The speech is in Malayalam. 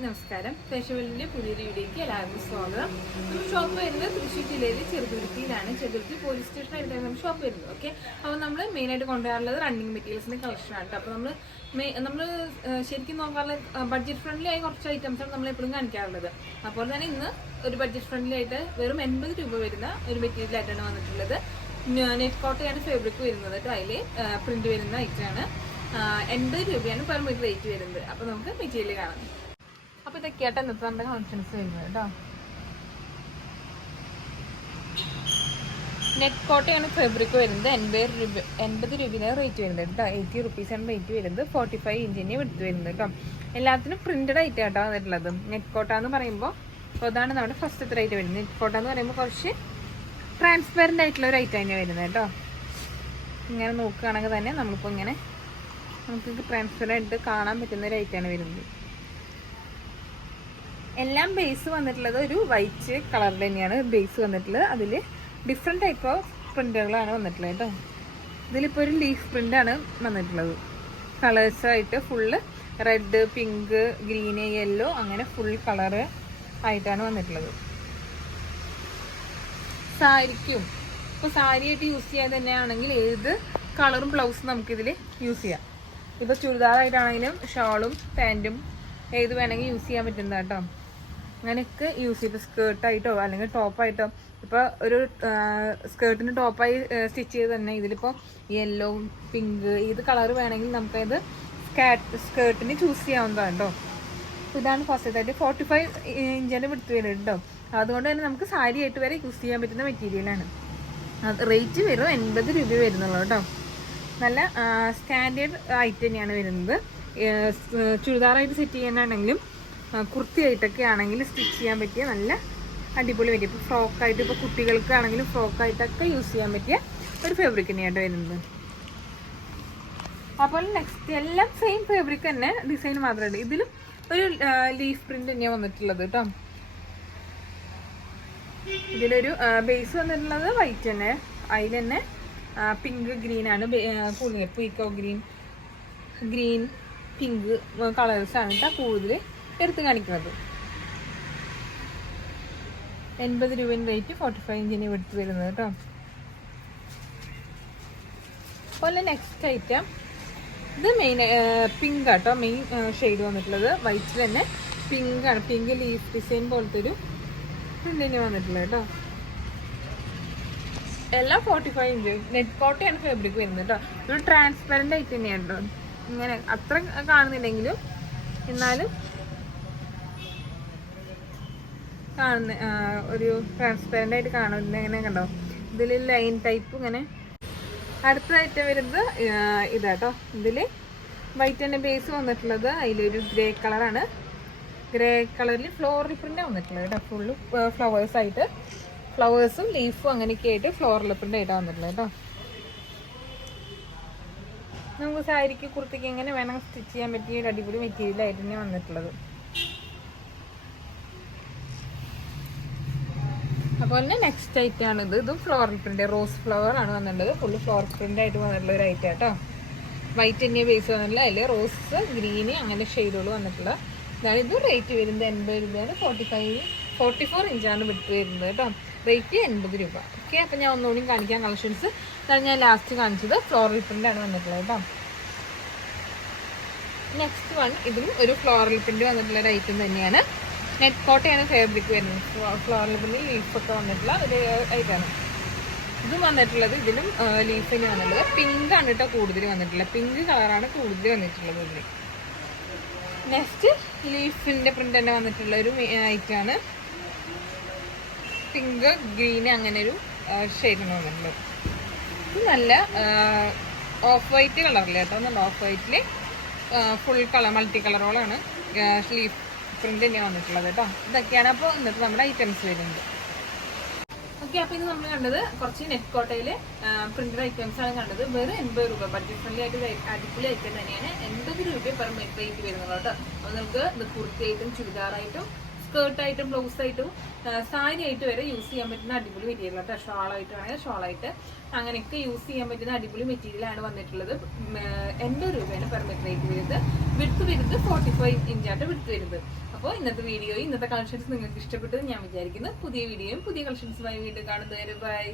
നമസ്കാരം. ഫാഷൻവേൾഡിന്റെ പുതിയൊരു വീഡിയോയ്ക്ക് എല്ലാവർക്കും സ്വാഗതം. നമ്മുടെ ഷോപ്പ് വരുന്നത് തൃശ്ശൂർ ജില്ലയിലെ ചെറുതുരുത്തിയിലാണ്. ചെറുതുരുത്തി പോലീസ് സ്റ്റേഷനായിട്ടാണ് നമ്മുടെ ഷോപ്പ് വരുന്നത്. ഓക്കെ, അപ്പോൾ നമ്മൾ മെയിനായിട്ട് കൊണ്ടുവരാറുള്ളത് റണ്ണിങ് മെറ്റീരിയൽസിന്റെ കളക്ഷനാണ്. അപ്പോൾ നമ്മൾ ശരിക്കും നോക്കാറുള്ള ബഡ്ജറ്റ് ഫ്രണ്ട്ലി ആയ കുറച്ച് ഐറ്റംസാണ് നമ്മൾ എപ്പോഴും കാണിക്കാറുള്ളത്. അപ്പോൾ തന്നെ ഇന്ന് ഒരു ബഡ്ജറ്റ് ഫ്രണ്ട്ലി ആയിട്ട് വെറും 80 രൂപ വരുന്ന ഒരു മെറ്റീരിയൽ ആയിട്ടാണ് വന്നിട്ടുള്ളത്. നെറ്റ് കോട്ടയാണ് ഫാബ്രിക് വരുന്നത് കേട്ടോ. അതിൽ പ്രിന്റ് വരുന്ന ഐറ്റമാണ്. 80 രൂപയാണ് പെർ മീറ്റർ റേറ്റ് വരുന്നത്. അപ്പോൾ നമുക്ക് മെറ്റീരിയൽ കാണാം. അപ്പോൾ ഇതൊക്കെയായിട്ട് ഇന്നത്തെ നമ്മുടെ കളക്ഷൻസ് വരുന്നത് കേട്ടോ. നെറ്റ് കോട്ടയാണ് ഫാബ്രിക് വരുന്നത്. 80 രൂപയാണ് റേറ്റ് വരുന്നത് കേട്ടോ. 80 റുപ്പീസാണ് റേറ്റ് വരുന്നത്. 45 ഇഞ്ചിനെ എടുത്ത് വരുന്നത് കേട്ടോ. എല്ലാത്തിനും പ്രിന്റഡ് ഐറ്റം ആയിട്ടോ വന്നിട്ടുള്ളത്. നെറ്റ് കോട്ട എന്ന് പറയുമ്പോൾ അതാണ് നമ്മുടെ ഫസ്റ്റത്തെ റേറ്റ് വരുന്നത്. നെറ്റ് കോട്ട എന്ന് പറയുമ്പോൾ കുറച്ച് ട്രാൻസ്പെറൻ്റ് ആയിട്ടുള്ള ഒരു ഐറ്റം തന്നെയാണ് വരുന്നത് കേട്ടോ. ഇങ്ങനെ നോക്കുകയാണെങ്കിൽ തന്നെ നമ്മളിപ്പോൾ ഇങ്ങനെ നമുക്ക് ട്രാൻസ്പെറൻ്റ് ആയിട്ട് കാണാൻ പറ്റുന്ന ഒരു ഐറ്റമാണ് വരുന്നത്. എല്ലാം ബേസ് വന്നിട്ടുള്ളത് ഒരു വൈറ്റ് കളർ തന്നെയാണ് ബേസ് വന്നിട്ടുള്ളത്. അതിൽ ഡിഫറെൻറ്റ് ടൈപ്പ് ഓഫ് പ്രിൻ്റുകളാണ് വന്നിട്ടുള്ളത് കേട്ടോ. ഇതിലിപ്പോൾ ഒരു ലീഫ് പ്രിൻ്റാണ് വന്നിട്ടുള്ളത്. കളേഴ്സായിട്ട് full red, pink, green, yellow അങ്ങനെ ഫുൾ കളറ് ആയിട്ടാണ് വന്നിട്ടുള്ളത്. സാരിക്കും ഇപ്പോൾ സാരിയായിട്ട് യൂസ് ചെയ്യാൻ തന്നെയാണെങ്കിൽ ഏത് കളറും ബ്ലൗസും നമുക്കിതിൽ യൂസ് ചെയ്യാം. ഇപ്പോൾ ചുരിദാറായിട്ടാണെങ്കിലും ഷാളും പാൻറ്റും ഏത് വേണമെങ്കിൽ യൂസ് ചെയ്യാൻ പറ്റുന്ന കേട്ടോ. അങ്ങനെയൊക്കെ യൂസ് ചെയ്ത് സ്കേർട്ടായിട്ടോ അല്ലെങ്കിൽ ടോപ്പായിട്ടോ. ഇപ്പോൾ ഒരു സ്കേർട്ടിന് ടോപ്പായി സ്റ്റിച്ച് ചെയ്ത് തന്നെ ഇതിലിപ്പോൾ യെല്ലോ, പിങ്ക് ഏത് കളർ വേണമെങ്കിൽ നമുക്കത് സ്കേർട്ടിന് ചൂസ് ചെയ്യാവുന്നതാണ് കേട്ടോ. ഇതാണ് ഫസ്റ്റത്തായിട്ട് 45 ഇഞ്ചിൻ്റെ വിടുത്ത് വരുന്നത് കേട്ടോ. അതുകൊണ്ട് തന്നെ നമുക്ക് സാരി ആയിട്ട് വരെ യൂസ് ചെയ്യാൻ പറ്റുന്ന മെറ്റീരിയലാണ്. റേറ്റ് വെറും 80 രൂപ വരുന്നുള്ളൂ കേട്ടോ. നല്ല സ്റ്റാൻഡേർഡ് ആയിട്ട് തന്നെയാണ് വരുന്നത്. ചുരിദാറായിട്ട് സെറ്റ് ചെയ്യാനാണെങ്കിലും കുർത്തിയായിട്ടൊക്കെ ആണെങ്കിലും സ്റ്റിച്ച് ചെയ്യാൻ പറ്റിയ നല്ല അടിപൊളി പറ്റിയ ഇപ്പോൾ ഫ്രോക്കായിട്ട് ഇപ്പോൾ കുട്ടികൾക്കാണെങ്കിലും ഫ്രോക്കായിട്ടൊക്കെ യൂസ് ചെയ്യാൻ പറ്റിയ ഒരു ഫാബ്രിക് തന്നെയായിട്ട് വരുന്നത്. അപ്പോൾ നെക്സ്റ്റ് എല്ലാം സെയിം ഫാബ്രിക് തന്നെ, ഡിസൈൻ മാത്രമേ. ഇതിലും ഒരു ലീഫ് പ്രിന്റ് തന്നെയാണ് വന്നിട്ടുള്ളത് കേട്ടോ. ഇതിലൊരു ബേസ് വന്നിട്ടുള്ളത് വൈറ്റ് തന്നെ. അതിൽ തന്നെ പിങ്ക്, ഗ്രീനാണ് കൂടുതൽ. പീക്കോ ഗ്രീൻ, പിങ്ക് കളേഴ്സാണ് കേട്ടോ കൂടുതൽ എടുത്ത് കാണിക്കുന്നത്. 80 രൂപയുടെ റേറ്റ് 45 ഇഞ്ചിന് എടുത്ത് വരുന്നത് കേട്ടോ. അതുപോലെ നെക്സ്റ്റ് ഐറ്റം ഇത് മെയിൻ പിങ്ക് ആട്ടോ. മെയിൻ ഷെയ്ഡ് വന്നിട്ടുള്ളത് വൈറ്റിൽ തന്നെ പിങ്കാണ്. പിങ്ക് ലീഫ് ഡിസൈൻ പോലത്തെ ഒരു പ്രിന്റിന് വന്നിട്ടുള്ളത് കേട്ടോ. എല്ലാം 45 ഇഞ്ച്. നെറ്റ് കോട്ടയാണ് ഫാബ്രിക് വരുന്നത് കേട്ടോ. ഒരു ട്രാൻസ്പെറൻ്റ് ആയിട്ട് തന്നെയാണ് കേട്ടോ. ഇങ്ങനെ അത്ര കാണുന്നില്ലെങ്കിലും എന്നാലും കാണുന്ന ഒരു ട്രാൻസ്പെറൻ്റ് ആയിട്ട് കാണുന്നത് എങ്ങനെ കണ്ടോ. ഇതിൽ ലൈൻ ടൈപ്പ് ഇങ്ങനെ. അടുത്ത ഐറ്റം വരുന്നത് ഇതാട്ടോ. ഇതിൽ വൈറ്റ് തന്നെ ബേസ് വന്നിട്ടുള്ളത്. അതിലൊരു ഗ്രേ കളറാണ്. ഗ്രേ കളറിൽ ഫ്ലോറൽ പ്രിൻ്റ് വന്നിട്ടുള്ളത് കേട്ടോ. ഫുള്ള് ഫ്ലവേഴ്സായിട്ട് ഫ്ലവേഴ്സും ലീഫും അങ്ങനെയൊക്കെ ആയിട്ട് ഫ്ലോറൽ പ്രിൻ്റ് ആയിട്ടാണ് വന്നിട്ടുള്ളത് കേട്ടോ. നമുക്ക് സാരിക്ക് കുർത്തിക്ക് എങ്ങനെ വേണം സ്റ്റിച്ച് ചെയ്യാൻ പറ്റിയ ഒരു അടിപൊളി മെറ്റീരിയലായിട്ട് തന്നെ വന്നിട്ടുള്ളത്. അതുപോലെ തന്നെ നെക്സ്റ്റ് ഐറ്റം ആണ് ഇത്. ഇതും ഫ്ലോറൽ പ്രിന്റ്, റോസ് ഫ്ലവർ ആണ് വന്നിട്ടുള്ളത്. ഫുള്ള് ഫ്ലോറൽ പ്രിന്റ് ആയിട്ട് വന്നിട്ടുള്ള ഒരു ഐറ്റം കേട്ടോ. വൈറ്റ് തന്നെ ബേസ് വന്നിട്ടുള്ള അതിൽ റോസ്, ഗ്രീന് അങ്ങനെ ഷെയ്ഡുകൾ വന്നിട്ടുള്ള ഇതാണ്. ഇത് റേറ്റ് വരുന്നത് 80 രൂപയാണ്. 44 ഇഞ്ചാണ് വിട്ട് വരുന്നത് കേട്ടോ. റേറ്റ് 80 രൂപ. ഓക്കെ, അപ്പം ഞാൻ ഒന്നുകൂടി കാണിക്കാം കളക്ഷൻസ്. ഇതാണ് ഞാൻ ലാസ്റ്റ് കാണിച്ചത്. ഫ്ലോറൽ പ്രിന്റ് ആണ് വന്നിട്ടുള്ളത് കേട്ടോ. നെക്സ്റ്റ് വൺ ഇതും ഒരു ഫ്ലോറൽ പ്രിന്റ് വന്നിട്ടുള്ള ഒരു ഐറ്റം തന്നെയാണ്. നെറ്റ് കോട്ടയാണ് ഫാബ്രിക് വരുന്നത്. ഫ്ലോറൽ പ്രിന്റ് ലീഫൊക്കെ വന്നിട്ടുള്ള ഒരു ഐറ്റമാണ് ഇതും വന്നിട്ടുള്ളത്. ഇതിലും ലീഫിന് വന്നിട്ടുള്ളത് പിങ്ക് ആണ് കേട്ടോ കൂടുതൽ വന്നിട്ടുള്ളത്. പിങ്ക് കളറാണ് കൂടുതൽ വന്നിട്ടുള്ളത് ഇതിൽ. നെക്സ്റ്റ് ലീഫിൻ്റെ പ്രിന്റ് തന്നെ വന്നിട്ടുള്ള ഒരു ഐറ്റമാണ്. പിങ്ക്, ഗ്രീന് അങ്ങനെ ഒരു ഷെയ്ഡാണ് വന്നിട്ടുള്ളത്. ഇത് നല്ല ഓഫ് വൈറ്റ് കളറിൽ കേട്ടോ. നല്ല ഓഫ് വൈറ്റിൽ ഫുൾ കളർ മൾട്ടി കളറോളാണ് ലീഫ് പ്രിന്റ് തന്നെയാണ് വന്നിട്ടുള്ളത് കേട്ടോ. ഇതൊക്കെയാണ് അപ്പോൾ ഇന്നത്തെ നമ്മുടെ ഐറ്റംസ് വരുന്നത്. ഓക്കെ, അപ്പോൾ ഇത് നമ്മൾ കണ്ടത് കുറച്ച് നെറ്റ് കോട്ടയിൽ പ്രിന്റഡ് ഐറ്റംസ് ആണ് കണ്ടത്. വെറും 80 രൂപ. ബഡ്ജറ്റ് ഫ്രണ്ട്ലി ആയിട്ട് അടിപൊളി ഐറ്റം തന്നെയാണ്. 80 രൂപ പെർ മീറ്റർ റേറ്റ് വരുന്നത് കേട്ടോ. അപ്പോൾ നമുക്ക് ഇത് കുർത്തിയായിട്ടും ചുരിദാറായിട്ടും സ്കേർട്ടായിട്ടും ബ്ലൗസായിട്ടും സാരി ആയിട്ട് വരെ യൂസ് ചെയ്യാൻ പറ്റുന്ന അടിപൊളി മെറ്റീരിയൽ കേട്ടോ. ഷോളായിട്ടാണെങ്കിൽ ഷോളായിട്ട് അങ്ങനെയൊക്കെ യൂസ് ചെയ്യാൻ പറ്റുന്ന അടിപൊളി മെറ്റീരിയലാണ് വന്നിട്ടുള്ളത്. 80 രൂപയാണ് പെർ മീറ്റർ റേറ്റ് വരുന്നത്. വിഡ്ത്ത് വരുന്നത് 45 ഇഞ്ചായിട്ട് വിഡ്ത്ത് വരുന്നത്. അപ്പോൾ ഇന്നത്തെ കളക്ഷൻസ് നിങ്ങൾക്ക് ഇഷ്ടപ്പെട്ടത് ഞാൻ വിചാരിക്കുന്നു. പുതിയ വീഡിയോയും പുതിയ കളക്ഷൻസുമായി വീണ്ടും കാണുന്നവരെ ബൈ.